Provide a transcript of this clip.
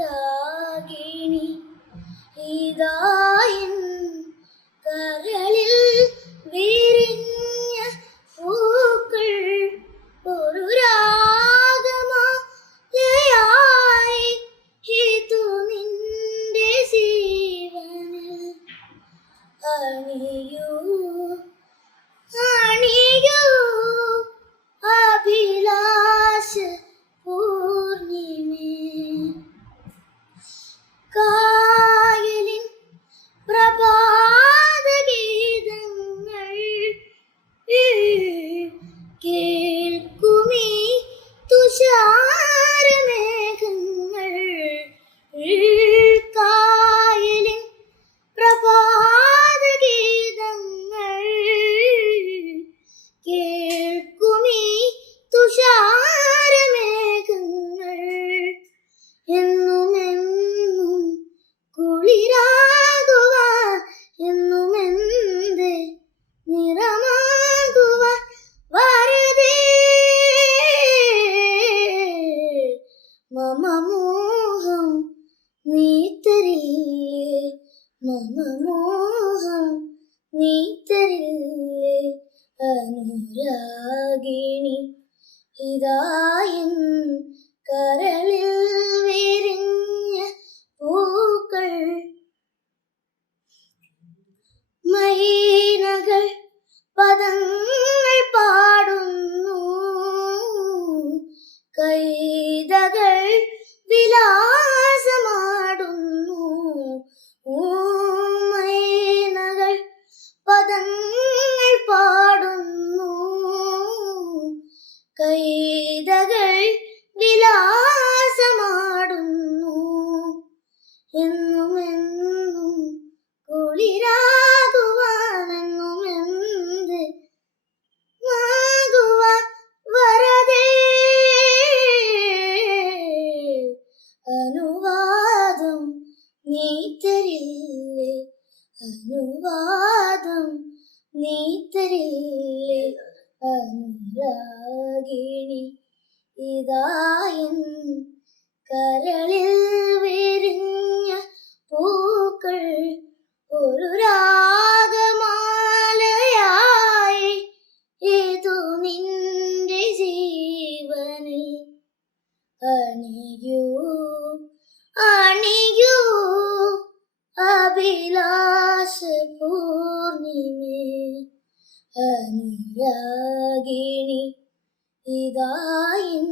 അനുരാഗിണി ഇതായൻ കരളിൽ വിരിഞ്ഞ പൂക്കൾ ഒരു രാഗമാലയായി ഇതു നിന്റെ ജീവനിൽ അണിയൂ അണിയൂ അഭിലാഷ പൂർണിമേ കായലിൻ പ്രഭാതഗീതങ്ങൾ കേൾക്കുമീ തുഷാരമേഘങ്ങൾ കായലിൻ പ്രഭാതഗീതങ്ങൾ കേൾക്കുമീ തുഷാരമേഘങ്ങൾ എന്നുമെന്നും കുളിരാകുവാൻ എന്നുമെന്റെ നിറമാകുവാൻ വരതേ മമ മോഹം നീ തരില്ലേ മമ മോഹം നീ തരില്ലേ അനുരാഗിണി ഇതായൻ കരളിൽ വിരിഞ്ഞ പൂക്കൾ മൈനകൾ പദങ്ങൾ പാടുന്നു കൈതകൾ വിലാസമാടുന്നു മൈനകൾ പദങ്ങൾ പാടുന്നു കൈതകൾ വിലാസമാടുന്നു എന്നുമെന്നും കുളിരാകുവാനെന്നുമെന്ത് ആകുവാൻ വരതേ അനുവാദം നീ തരില്ലേ അനുവാദം നീ തരില്ലേ അനുരാഗിണി ഇതായൻ കരളിൽ വിരിഞ്ഞ പൂക്കൾ ഒരു രാഗമാലയായി ഇതു നിന്റെ ജീവനിൽ അണിയൂ അണിയൂ അഭിലാഷ പൂർണിമേ അനുരാഗിണി ഇതായൻ